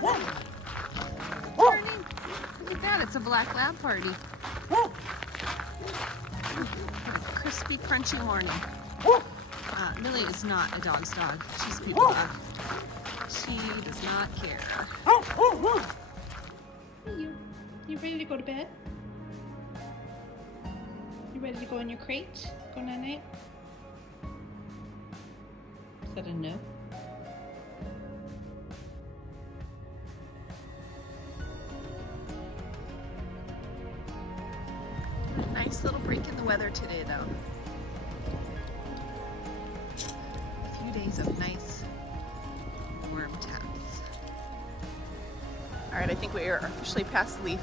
Morning. Look at that, it's a black lab party. What a crispy, crunchy morning. Millie is not a dog's dog. She's a people dog. She does not care. Hey, you ready to go to bed? You ready to go in your crate? Go night-night? Is that a no? Nice little break in the weather today, though. A few days of nice warm temps. All right, I think we are officially past Leaf.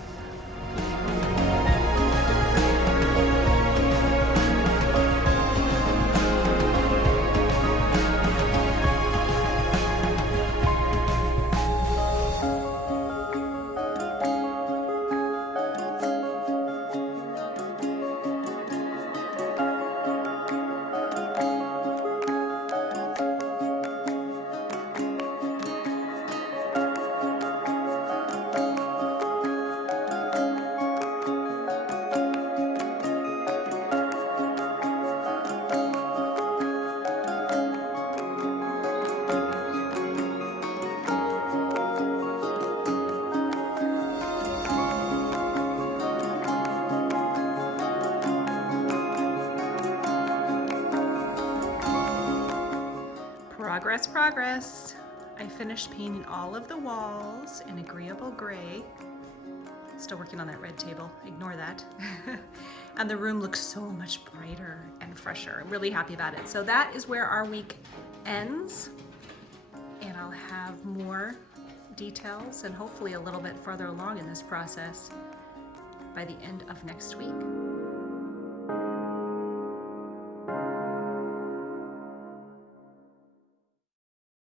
Progress, progress. I finished painting all of the walls in agreeable gray. Still working on that red table, ignore that. And the room looks so much brighter and fresher. I'm really happy about it. So that is where our week ends. And I'll have more details and hopefully a little bit further along in this process by the end of next week.